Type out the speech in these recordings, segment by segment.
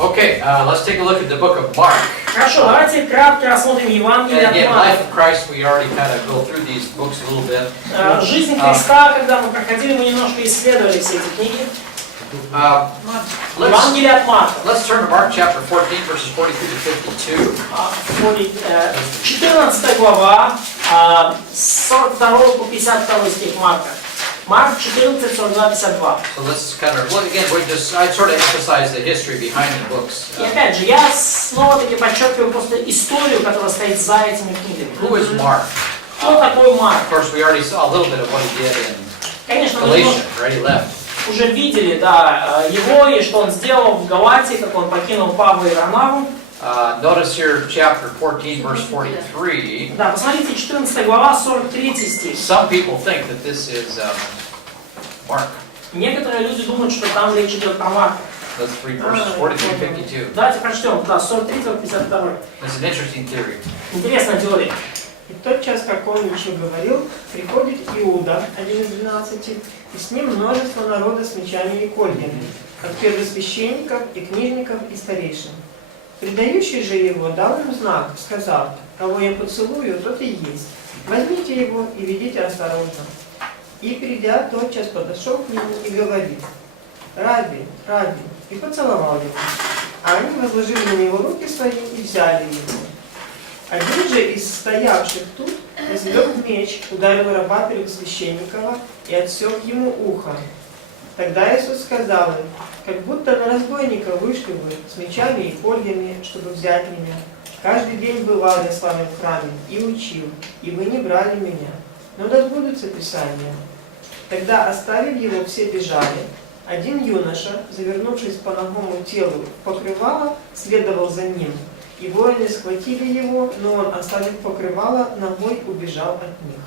Okay, let's take a look at the book of Mark. Хорошо, давайте кратко рассмотрим Евангелие And от again, Марка. Life of Christ, we already kind of go through these books a little bit. Жизнь Христа, когда мы проходили, мы немножко исследовали все эти книги. Евангелие от Марка. Let's turn to Mark chapter 14, verses 42 to 52. 14 глава, с 42 по 52 стих Марка. Марк 14, 42, 52. So let's kind of look again. I sort of emphasize the history behind the books. И опять же, я снова-таки подчеркиваю просто историю, которая стоит за этими книгами. Who is Mark? Кто такой Марк? Of course, we already saw a little bit of what he did in Конечно, мы Galatia, right? He left. уже видели, да, его и что он сделал в Галатии, как он покинул Павла и Варнаву. Notice here chapter 14, verse 43. Да, посмотрите, 14 глава, 43 стих. Some people think that this is Mark. Некоторые люди думают, что там речь идет про Марка. Let's read verses 43 to 52. Давайте прочтем, да, 43 по 52. It's an interesting theory. Интересная теория. И в тот час, как он еще говорил, приходит Иуда, один из 12, и с ним множество народа с мечами и кольями, от первосвященников и книжников и старейшин. Предающий же его дал им знак, сказав: кого я поцелую, тот и есть. Возьмите его и ведите осторожно. И, придя, тотчас подошел к нему и говорит: Раби, Раби, и поцеловал его. А они возложили на него руки свои и взяли его. Один же из стоявших тут извлек меч, ударил раба первосвященникова и отсек ему ухо. Тогда Иисус сказал им: как будто на разбойника вышли вы с мечами и кольями, чтобы взять меня. Каждый день бывал я с вами в храме и учил, и вы не брали меня. Но да сбудутся Писания. Тогда, оставив его, все бежали. Один юноша, завернувшись по ногому телу в покрывало, следовал за ним. И воины схватили его, но он, оставив покрывало, ногой убежал от них.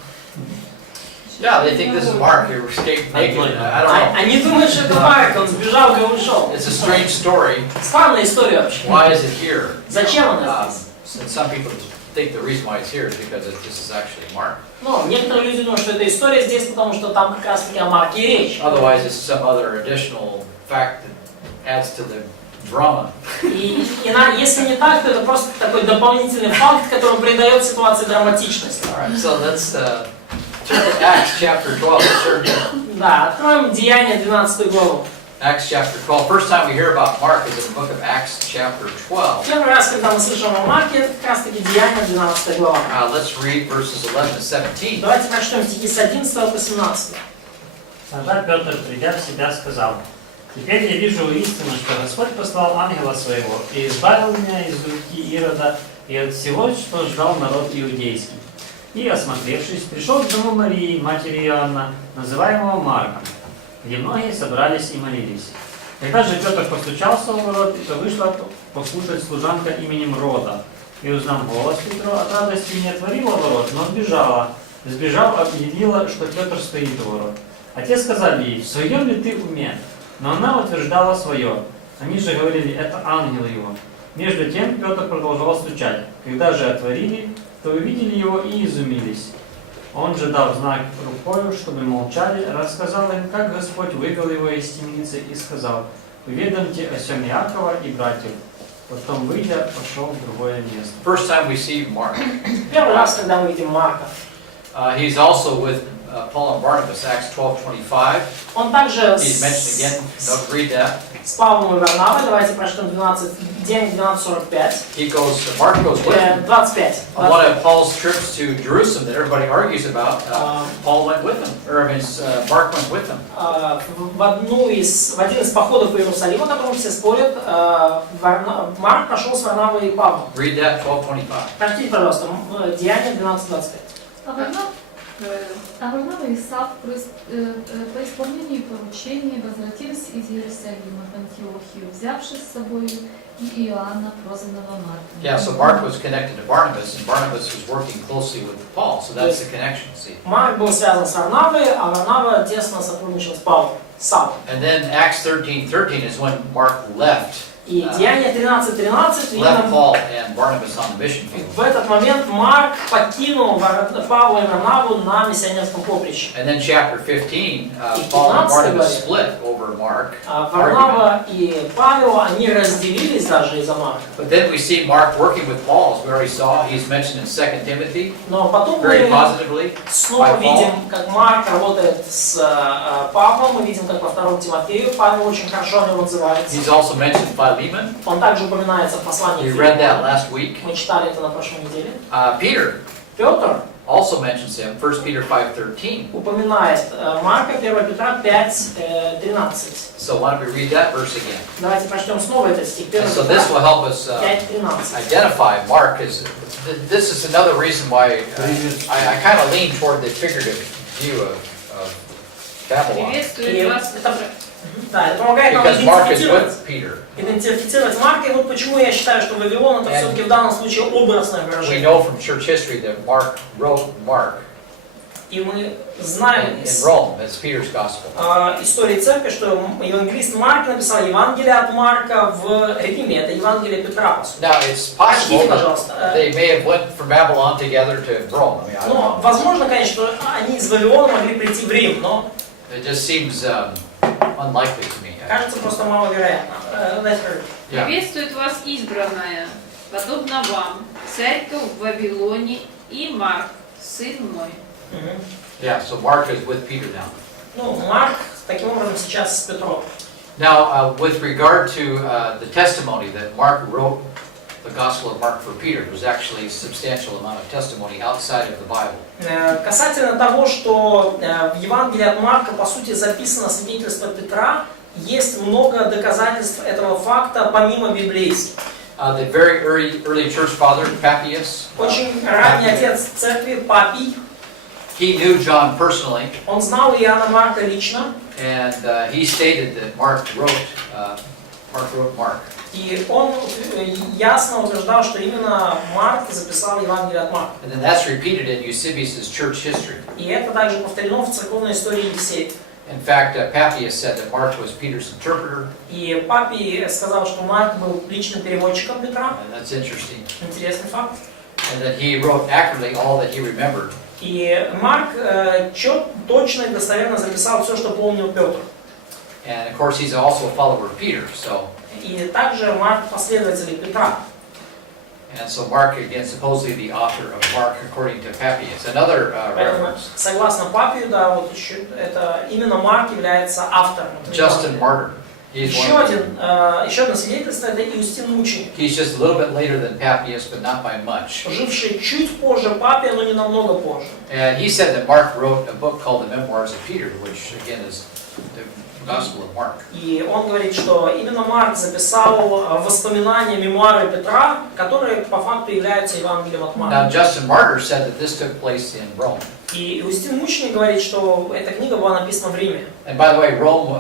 Yeah, they think this is Mark who escaped naked. I don't know. Они думают, что это Марк, он сбежал, как ушел. It's a strange story. Странная история вообще. Why is it here? Зачем она здесь? And some people think the reason why it's here is because this is actually Mark. Ну, некоторые люди думают, что эта история здесь, потому что там как раз таки о Марке и речь. Otherwise, it's some other additional fact that adds to the drama. И если не так, то это просто такой дополнительный факт, который придает ситуации драматичность. All right, so let's turn to Acts chapter 12. Да, откроем Деяния 12 главу. Acts chapter 12. First time we hear about Mark is in the book of Acts chapter 12. Первый раз, когда мы слышим о Марке, это как раз таки Деяния 12 глава. Let's read verses 11 to 17. Давайте прочтем стихи с 11 по 17. Тогда Петр, придя в себя, сказал: «Теперь я вижу истину, что Господь послал ангела своего и избавил меня из руки Ирода и от всего, что ждал народ иудейский. И, осмотревшись, пришел к дому Марии, матери Иоанна, называемого Марком, где многие собрались и молились. Когда же Петр постучался у ворот, то вышла послушать служанка именем Рода. И, узнав голос Петра, от радости не отворила ворот, но сбежала. Сбежав, объявила, что Петр стоит у ворот. А те сказали ей: в своем ли ты уме? Но она утверждала свое. Они же говорили: это ангел его. Между тем Петр продолжал стучать. Когда же отворили, то увидели его и изумились. Он же, дав знак рукою, чтобы молчали, рассказал им, как Господь вывел его из темницы и сказал: уведомьте о сем Иакова и братьев. Потом, выйдя, пошел в другое место. First time we see Mark. Первый раз, когда мы видим Марка. He's also with Paul and Barnabas, Acts 12:25. Он также He's mentioned again. Don't read that. с Павлом и Варнавой. Давайте прочтем 12:45. Mark goes with him. 25. On one of Paul's trips to Jerusalem that everybody argues about, Paul went with him, or Mark went with him. В один из походов по Иерусалиму, о котором все спорят, Марк пошел с Варнавой и Павлом. Read that 12:25. Прочтите, пожалуйста, Деяния 12:25. А Варнава и Сав по исполнению поручения возвратились из Иерусалима в Антиохию, взявши с собой и Иоанна, прозванного Марком. Yeah, so Mark was connected to Barnabas, and Barnabas was working closely with Paul, so that's the connection. See. Марк был связан с Варнавой, а Варнава тесно сотрудничал с Павлом, Савом. And then Acts 13:13 is when Mark left И Деяния 13:13 left Paul and Barnabas on the mission field. в этот момент Марк покинул Павла и Варнаву на миссионерском поприще. And then chapter 15, Paul and Barnabas split over Mark. Варнава и Павел, они разделились даже из-за Марка. But then we see Mark working with Paul, as we already saw. He's mentioned in 2 Timothy Но потом very мы positively. снова видим, как Марк работает с Павлом, мы видим, как во 2 Тимофею Павел очень хорошо о нем отзывается. He's also mentioned Philemon. Он также упоминается в послании We к read that Филиппам. last week. Мы читали это на прошлой неделе. Peter Петр also mentions him, 1 Peter 5:13. упоминает Марка, 1 Петра 5:13. So why don't we read that verse again? Давайте прочтем снова этот стих. 1 And so this will Петра help us 5:13. identify Mark as. This is another reason why I kind of lean toward the figurative view of Babylon. Приветствую вас. Да, это помогает нам Because Mark is идентифицировать. with Peter. Идентифицировать Марка, и вот почему я считаю, что Вавилон это все-таки в данном случае образное We выражение. know from church history that Mark wrote Mark И мы знаем in из Rome. That's Peter's gospel. истории церкви, что евангелист Марк написал Евангелие от Марка в Риме. Это Евангелие Петра, по сути. Now it's possible Простите, that пожалуйста. they may have went from Babylon together to Rome. I mean, I don't Но know. возможно, конечно, что они из Вавилона могли прийти в Рим, но It just seems unlikely to me. кажется просто маловероятно. Let's hear. Yeah. Приветствует вас избранная, подобно вам, церковь в Вавилоне и Марк, сын мой. Yeah. So Mark is with Peter now. Ну, Марк таким образом сейчас с Петром. Now, with regard to the testimony that Mark wrote the Gospel of Mark for Peter, there's actually a substantial amount of testimony outside of the Bible. Касательно того, что в Евангелии от Марка, по сути, записано свидетельство Петра, есть много доказательств этого факта, помимо библейских. The very early church father, Papias, Очень ранний отец церкви, Папий, he knew John personally, он знал Иоанна Марка лично, and he stated that Mark wrote Mark. и он ясно утверждал, что именно Марк записал Евангелие от Марка. And then that's repeated in Eusebius' church history. И это также повторено в церковной истории Евсея. In fact, Papias said that Mark was Peter's interpreter, И Папий сказал, что Марк был личным переводчиком Петра. and that's interesting. Интересный факт. And that he wrote accurately all that he remembered. И Марк точно и достоверно записал все, что помнил Петр. And of course, he's also a follower of Peter. So, И также Марк последователь Петра. and so Mark again, supposedly the author of Mark, according to Papias. Another Поэтому, reference. согласно Папию, да, вот еще это именно Марк является автором. Justin Martyr. He's one of them. Еще одно свидетельство это Иустин Мученик, He's just a little bit later than Papias, but not by much. живший чуть позже Папия, но не намного позже. And he said that Mark wrote a book called The Memoirs of Peter, which again is the Gospel of Mark. И он говорит, что именно Марк записал воспоминания, мемуары Петра, которые по факту являются Евангелием от Now, Марка. Justin Martyr said that this took place in Rome. И Иустин Мученик говорит, что эта книга была написана в Риме. And by the way, Rome,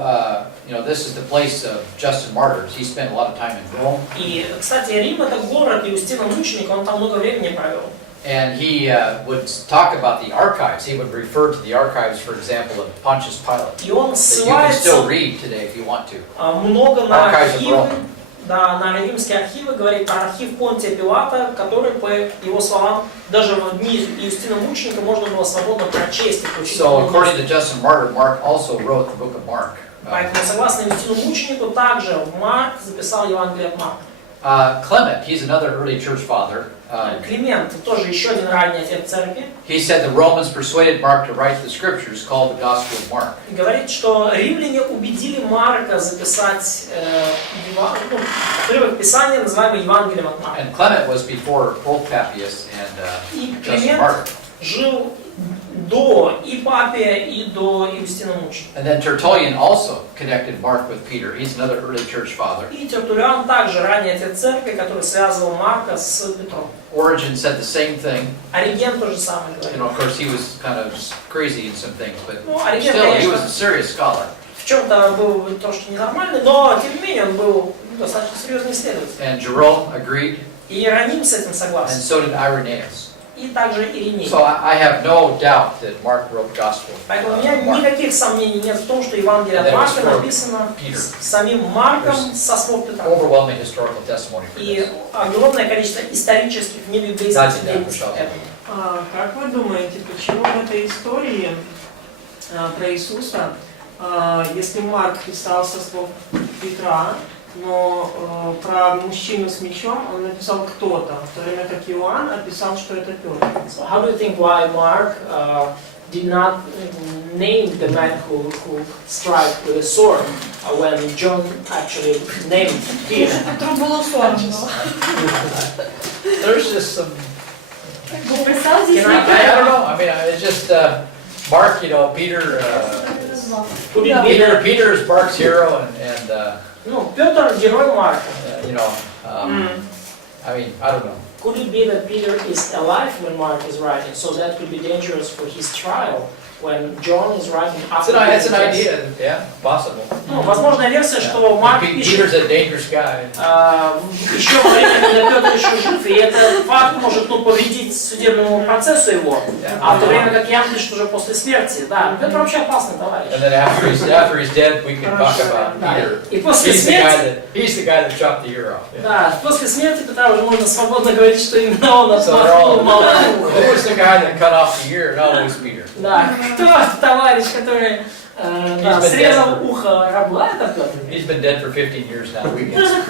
this is the place of Justin Martyr. He spent a lot of time in Rome. И, кстати, Рим это город Иустина Мученика, он там много времени провел. And he would talk about the archives. He would refer to the archives, for example, of Pontius Pilate. И он That you can still ссылается read today if you want to. много на Archives of архивы, Rome. да, на римские архивы, говорит про архив Понтия Пилата, который, по его словам, даже в дни Иустина Мученика можно было свободно прочесть и получить. So, according to Justin Martyr, Mark also wrote the book of Mark. Поэтому, согласно Иустину Мученику, также Марк записал Евангелие от Марка. Clement, he's another early church father. Климент, тоже еще один ранний отец церкви, He said the Romans persuaded Mark to write the scriptures called the Gospel of Mark. говорит, что римляне убедили Марка записать отрывок Писания, называемый Евангелием от Марка. And Clement was before both Papias И and Justin Климент Martyr. жил до и Папия, и до Иустина Мученика. And then Tertullian also connected Mark with Peter. He's another early church father. И Тертуллиан также ранний отец церкви, который связывал Марка с Петром. Origen said the same thing. Ориген то же самое You говорит. know, of course, he was kind of crazy in some things, but Ну, Ориген, still, he was конечно, a serious scholar. в чем-то был трошки ненормальный, но тем не менее он был достаточно серьезный исследователь. And Jerome agreed, И Иероним с этим and согласен. so did Irenaeus. и также Ириней. So I have no doubt that Mark wrote Gospel. Поэтому у меня Mark. никаких сомнений нет в том, что Евангелие от Марка написано самим Марком со слов Петра. Overwhelming historical testimony for И this. огромное количество исторических небиблейских Кстати, да, свидетельств пожалуйста. этому. Как вы думаете, почему в этой истории про Иисуса, если Марк писал со слов Петра, но про мужчину с мечом он написал кто-то, в то время как Иоанн описал, что это Петр? So how do you think why Mark did not name the man who struck with a sword when John actually named Peter? Петру було соромно. There's just some. Бо писав зі I don't know. I mean, it's just Mark. You know, Peter. Could it be that, Peter is Mark's hero, and ну, Петр герой Марка? you know, I mean, I don't know. Could it be that Peter is alive when Mark is writing, so that could be dangerous for his trial when John is writing after? That's an idea. Yeah, possible. Ну, возможная версия, что Марк пишет Peter's a dangerous guy. еще во время, когда Петр еще жив, и этот факт может повредить судебному процессу его, а в то время как Ян пишет уже после смерти. Да, Петр вообще опасный товарищ. And then after he's dead, we can talk about Peter. И после He's смерти, the guy that chopped the ear off. Yeah. да, после смерти Петра уже можно свободно говорить, что именно он So they're all, отмахнул. who was the guy that cut off the ear? No, it was Peter. Да, кто товарищ, который да, срезал ухо рабу? А, это Петр. He's been dead for 15 years now.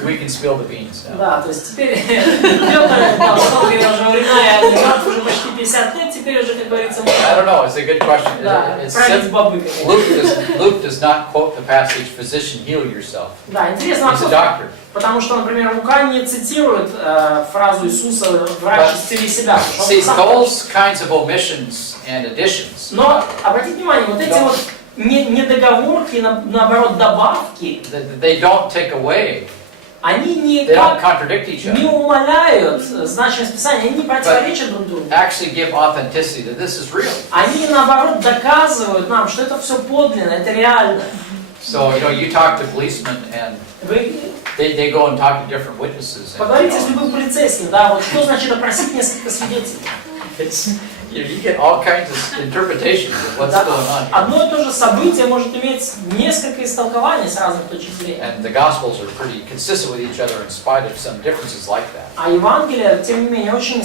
We can spill the beans now. Да, то есть теперь Петр, да, долгие уже времена, и Марк уже почти 50 лет, теперь уже, как говорится, I don't know. It's a good question. да, It's править бабы. Luke does not quote the passage, "Physician, heal yourself." Да, интересно, He's a doctor. потому что, например, Лука не цитирует фразу Иисуса «Врач, исцели себя». See, those kinds of omissions and additions, Но обратите внимание, вот эти вот недоговорки, наоборот, добавки, they don't take away. они They don't никак contradict each не other. умаляют значимость Писания, они не противоречат друг другу. Actually, give authenticity that this is real. Они, наоборот, доказывают нам, что это все подлинно, это реально. So you talk to policemen and Вы they go and talk to different witnesses. And, поговорите с любым полицейским, да, вот что значит опросить несколько свидетелей. you get all kinds of interpretations of what's going on here. Одно и то же событие может иметь несколько истолкований с разных точек зрения. And the Gospels are pretty consistent with each other in spite of some differences like that. А Евангелия, тем не менее, очень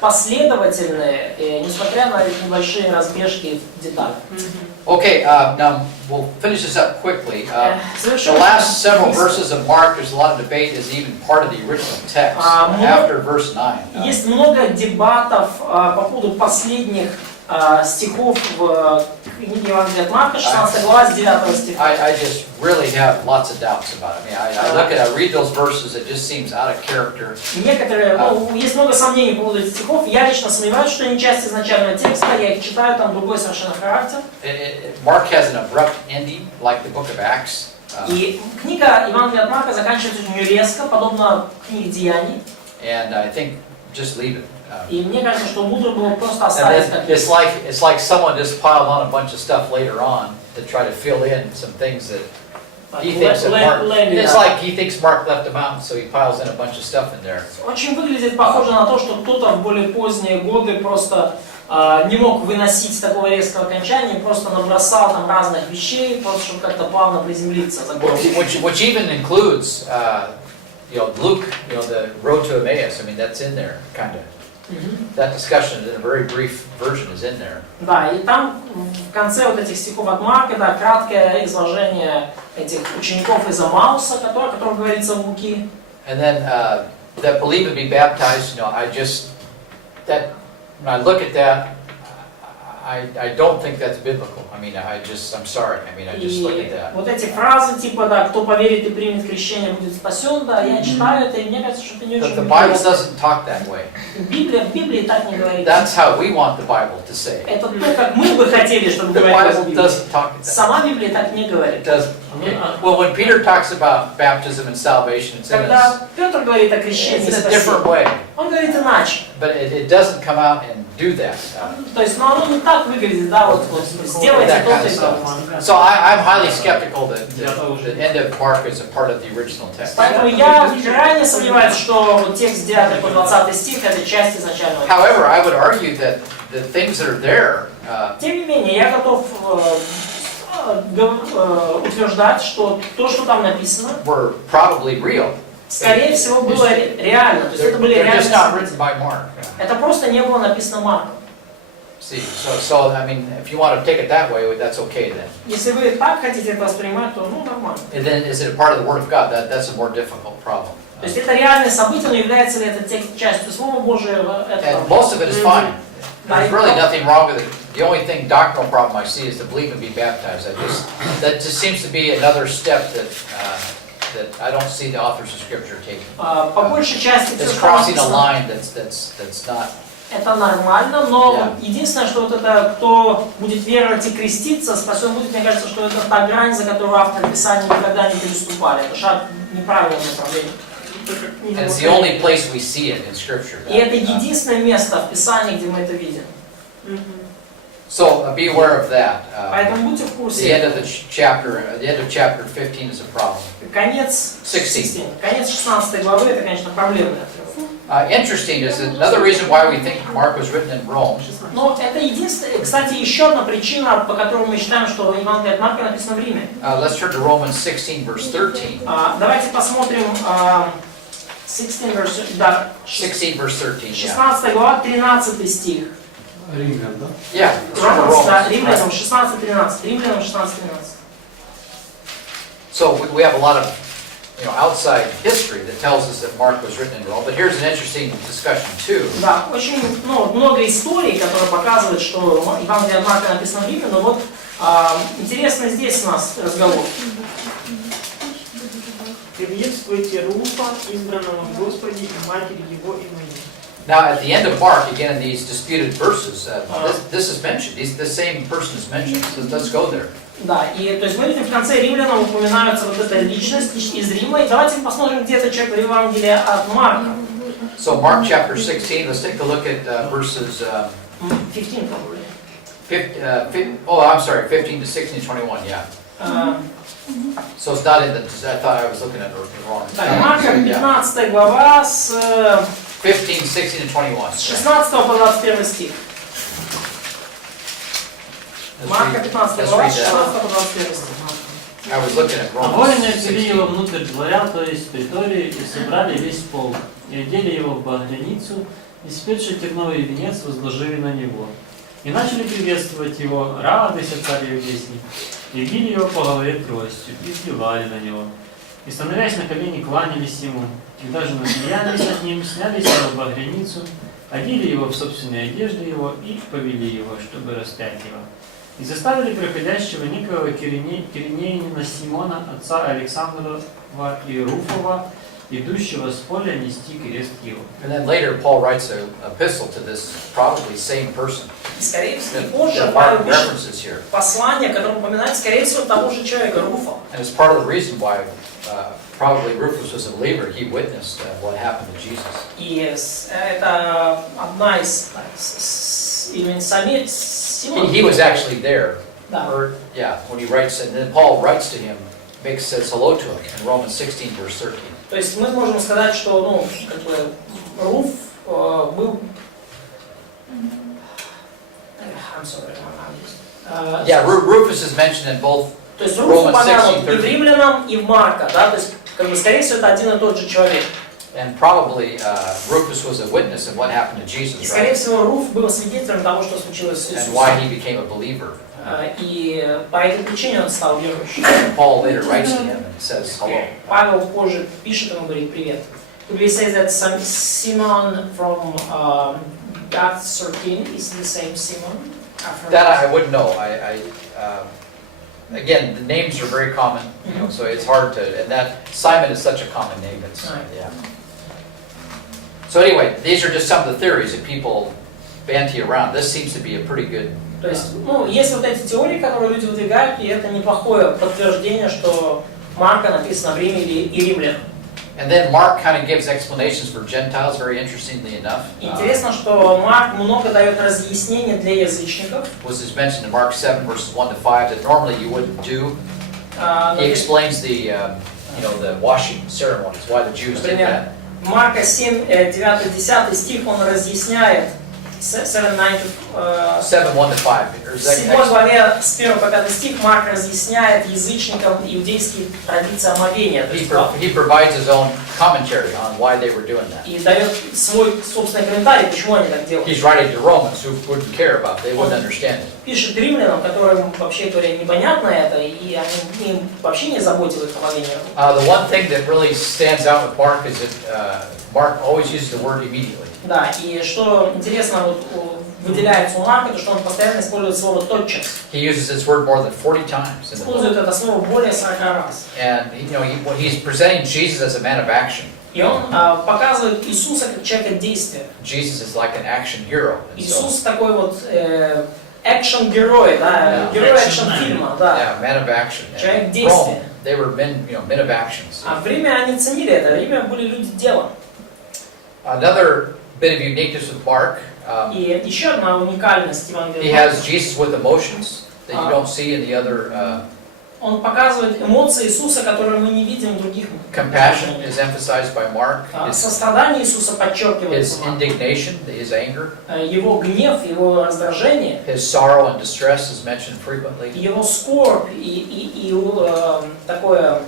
последовательные, несмотря на эти небольшие разбежки в деталях. Okay, now we'll finish this up quickly. The Совершенно. last several verses of Mark, there's a lot of debate, is even part of the original text after verse 9. Есть много дебатов по поводу последних стихов в книге Евангелия от Марка, 16 глава, с 9 стиха. I just really have lots of doubts about it. I mean, I read those verses, it just seems out of character. Некоторые, есть много сомнений по поводу этих стихов. Я лично сомневаюсь, что они часть изначального текста, я их читаю, там другой совершенно характер. Mark has an abrupt ending, like the book of Acts. И книга Евангелия от Марка заканчивается очень резко, подобно книге Деяний. And I think just leave it. И мне кажется, что мудро было просто And оставить then как it's like someone just piled on a bunch of stuff later on to try to fill in some things that he thinks that Mark. It's like he thinks Mark left them out, so he piles in a bunch of stuff in there. Очень выглядит похоже на то, что кто-то в более поздние годы просто не мог выносить такого резкого окончания, просто набросал там разных вещей, просто чтобы как-то плавно приземлиться за город. Which even includes, Luke, the road to Emmaus. I mean, that's in there, kind of. That discussion in a very brief version is in there. Да, и там в конце вот этих стихов от Марка, да, краткое изложение этих учеников из Эммауса, о котором говорится в Луки. And then that believe and be baptized, when I look at that, I don't think that's biblical. I mean, I'm sorry. I mean, I just look at И that. вот эти фразы типа, да, кто поверит и примет крещение, будет спасен, да, я читаю это, и мне кажется, что это не очень But the Bible библейское. doesn't talk that way. В Библии так не говорится. That's how we want the Bible to say. Это то, как мы бы хотели, чтобы The говорилось в Bible Библии. doesn't talk that. Сама Библия так не It говорит. doesn't. Well, when Peter talks about baptism and salvation, it's Когда Петр говорит о крещении и in a спасении, different way. он говорит иначе. But it doesn't come out and do that. То есть, ну оно не так выглядит, да, вот сделайте That kind то-то of и stuff. то. So I'm highly skeptical that the end of Mark is a part of the original text. Поэтому я крайне сомневаюсь, что вот текст 9 по 20 стих это часть изначального. However, I would argue that the things that are there Тем не менее, я готов утверждать, что то, что там написано, were probably real. скорее всего, было реально. То есть это были They're реальные just not события. written by Mark. Это просто не было написано Марком. See, so I mean, if you want to take it that way, that's okay then. Если вы так хотите это воспринимать, то ну нормально. And then, is it a part of the Word of God? That's a more difficult problem. То есть это реальное событие, но является ли это текст частью Слова Божьего? And most of it is fine. There's really nothing wrong with it. The only thing, doctrinal problem I see is to believe and be baptized. That just seems to be another step that I don't see the authors of Scripture taking. По большей части It's все crossing a написано. line that's not. Это нормально, но единственное, что вот это, кто будет веровать и креститься, спасен будет, мне кажется, что это та грань, за которую авторы Писания никогда не переступали. Это шаг неправильного направления. And it's the only place we see it in Scripture. И это единственное место в Писании, где мы это видим. So be aware of that. Поэтому будьте в The курсе. end of the end of chapter 15 is a problem. Конец 16. Конец 16 главы, это, конечно, проблемный отрывок. Interesting is that another reason why we think Mark was written in Rome. Но это единственное, кстати, еще одна причина, по которой мы считаем, что Евангелие от Марка написано в Риме. Let's turn to Romans 16, verse 13. Давайте посмотрим 16 verse 13. 16 глава, 13 стих. Римлян, да? Yeah. Romans. Римлянам 16:13. Римлянам 16:13. So we have a lot of outside history that tells us that Mark was written in Rome. But here's an interesting discussion too. Да, очень много историй, которые показывают, что Евангелие от Марка написано в Риме, но вот интересно здесь у нас разговор. Приветствуйте Руфа, избранного в Господе, и матери его и моей. Now, at the end of Mark, again in these disputed verses, this is mentioned. The same person is mentioned. So let's go there. Да, и то есть мы видим в конце Римлянам упоминается вот эта личность из Рима, и давайте посмотрим, где этот человек в Евангелии от Марка. So Mark chapter 16, let's take a look at verses 15 probably. 15 to 16 to 21, yeah. So it's not in the, I thought I was looking at it wrong. Так, Марка 15 глава с 15, 16 to 21. с 16 по 21 стих. Марка 15 глава, с 16 по 21 стих. I was looking at А воины Romans отвели 16. его внутрь дворя, то есть притории, и собрали весь полк, и одели его в багряницу, и спетший терновый венец возложили на него. И начали приветствовать его: «Радуйся, царь Иудейский!» И били его по голове тростью, и плевали на него. И, становясь на колени, кланялись ему, и даже насмеялись над ним, сняли с него багряницу, одели его в собственные одежды его и повели его, чтобы распять его. И заставили проходящего некого киринеянина Симона, отца Александрова и Руфова, идущего с поля, нести крест его. And then later Paul writes an epistle to this probably same person. И, скорее всего, That позже Mark Павел пишет references here. послание, которое упоминает, скорее всего, того же человека, Руфа. And it's part of the reason why probably Rufus was a believer. He witnessed what happened to Jesus. И это одна из именно самих Симона. He was actually there. Да. Or, yeah, when he writes, and then Paul writes to him, says hello to him in Romans 16, verse 13. То есть мы можем сказать, что, ну, как бы, Руф был... I'm sorry, Yeah, Rufus is mentioned in both. То есть Руф Romans упомянут 16, и в Римлянам, и в Марка, да, то есть, как бы, скорее всего, это один и тот же человек. And probably Rufus was a witness of what happened to И, Jesus, скорее right? всего, Руф был свидетелем того, что случилось с And why Иисусом. he became a believer. И по этой причине он стал верующим. Paul later writes to him and says hello. Павел позже пишет ему, говорит привет. Could we say that Simon from Acts 13 is the same Simon? That I wouldn't know. Again, the names are very common, so it's hard to. And that Simon is such a common name. It's yeah. So anyway, these are just some of the theories that people banty around. This seems to be a pretty good. То есть, ну, есть вот эти теории, которые люди выдвигают, и это неплохое подтверждение, что Марка написано в Риме и Римлянам. And then Mark kind of gives explanations for Gentiles, very interestingly enough. Интересно, что Марк много дает разъяснений для язычников. Was is mentioned in Mark 7 verses 1 to 5 that normally you wouldn't do. He explains the the washing ceremonies, why the Jews did that. Марка 7, 9-10 стих, он разъясняет 7, 7, 1 to 5. В 7 главе с 1 по 5 стих Марк разъясняет язычникам иудейские традиции омовения. He provides his own commentary on why they were doing that. И дает свой собственный комментарий, почему они так делают. He's writing to Romans who wouldn't care about it, they wouldn't understand it. Пишет римлянам, которым вообще говоря непонятно это, и им вообще не заботилось омовение. The one thing that really stands out with Mark is that Mark always uses the word immediately. Да, и что интересно, вот выделяется у Марка, то что он постоянно использует слово тотчас. He uses this word more than 40 times in the book. Использует это слово более 40 раз. And he's presenting Jesus as a man of action. И он показывает Иисуса как человека действия. Jesus is like an action hero. Иисус такой вот экшен-герой, да, герой экшен-фильма, да. Yeah, man of action. Человек действия. They were men of actions. А в Риме они ценили это, в Риме были люди дела. Another bit of uniqueness with Mark. И еще одна уникальность Евангелия. He has Jesus with emotions that you don't see in the other. Он показывает эмоции Иисуса, которые мы не видим в других. Compassion is emphasized by Mark. Сострадание Иисуса подчеркивается. His indignation, his anger. Его гнев, его раздражение. His sorrow and distress is mentioned frequently. Его скорбь и такое,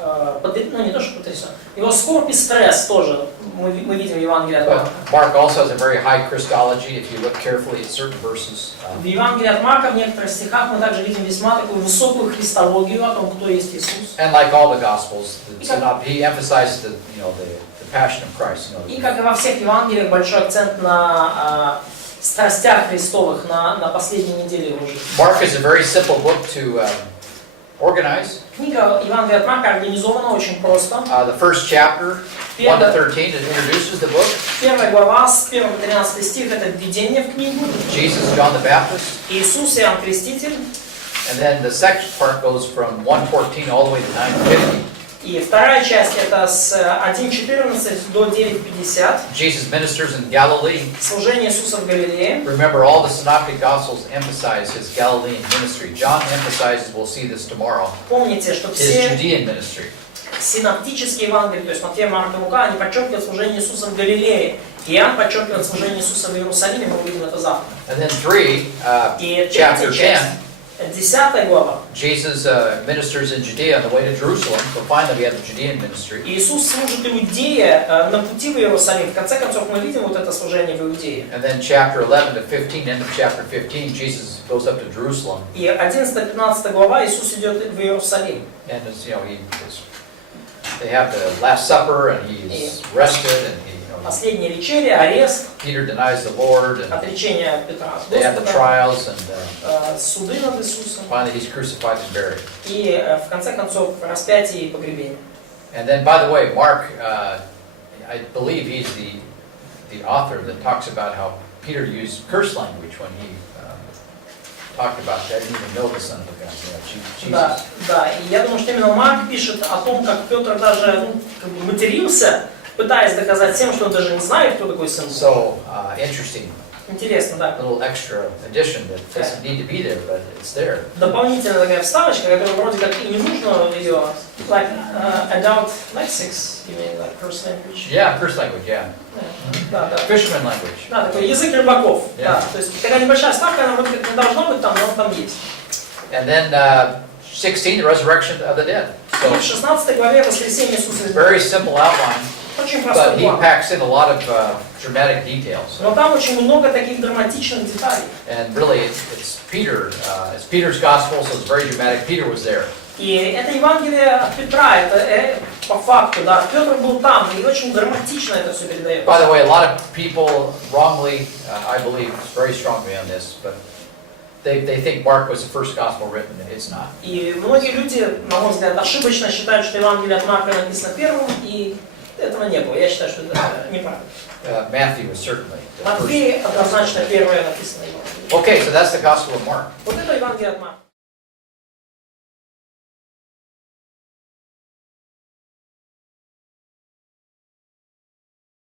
ну не то что потрясено, его скорбь и стресс тоже мы видим в Евангелии от Марка. Mark also has a very high Christology if you look carefully at certain verses. В Евангелии от Марка в некоторых стихах мы также видим весьма такую высокую христологию о том, кто есть Иисус. And like all the Gospels, he emphasizes the passion of Christ. И как и во всех Евангелиях большой акцент на страстях Христовых на последней неделе его жизни. Mark is a very simple book to organize. Книга Евангелия от Марка организована очень просто. The first chapter, 1 to 13, it introduces the book. Первая глава с 1 по 13 стих это введение в книгу. Jesus, John the Baptist. Иисус, Иоанн Креститель. And then the second part goes from 1:14 all the way to 9:50. И вторая часть это с 1:14 до 9:50. Jesus ministers in Galilee. Служение Иисуса в Галилее. Remember, all the synoptic gospels emphasize his Galilean ministry. John emphasizes, we'll see this tomorrow, Помните, что his все Judean ministry. синоптические Евангелия, то есть Матфея, Марк и Лука, они подчеркивают служение Иисуса в Галилее. Иоанн подчеркивает служение Иисуса в Иерусалиме, мы увидим это завтра. And then 3, И chapter 10, 10 глава. Jesus ministers in Judea on the way to Jerusalem. So finally we have the Judean ministry. Иисус служит Иудее на пути в Иерусалим. В конце концов мы видим вот это служение в Иудее. And then chapter 11 to 15, end of chapter 15, Jesus goes up to Jerusalem. И 11-15 глава Иисус идет в Иерусалим. And it's, they have the Last Supper, and he's arrested, and Последняя вечеря, арест, Peter denies the Lord, and отречение Петра от they have the Господа, trials, and суды над Иисусом. finally he's crucified and buried. И в конце концов распятие и погребение. And then, by the way, Mark, I believe he's the author that talks about how Peter used curse language when he talked about that. I didn't even know the Son of God. Jesus. Да, и я думаю, что именно Марк пишет о том, как Петр даже матерился, пытаясь доказать всем, что он даже не знает, кто такой Сын Божий. So interesting. Интересно, да. A little extra addition that doesn't need to be there, but it's there. Дополнительная такая вставочка, которая вроде как и не нужно ее, like adult lexics, you mean like curse language? Yeah, curse language, yeah. Да. Fisherman language. Да, такой язык рыбаков. Yeah. Да, то есть такая небольшая вставка, она вроде как не должна быть там, но он там есть. And then 16, the resurrection of the dead. И в 16 главе воскресение Иисуса из Very мертвых. simple outline, Очень but простой he план. packs in a lot of dramatic details. Но там очень много таких драматичных деталей. And really, it's Peter. It's Peter's gospel, so it's very dramatic. Peter was there. И это Евангелие от Петра, это по факту, да, Петр был там, и очень драматично это все передается. By the way, a lot of people wrongly, I believe very strongly on this, but they think Mark was the first gospel written. It's not. И многие люди, на мой взгляд, ошибочно считают, что Евангелие от Марка написано первым, и этого не было. Я считаю, что это неправильно. Matthew was certainly the Матфей first. однозначно первое написано Евангелие. Okay, so that's the gospel of Mark. Вот это Евангелие от Марка.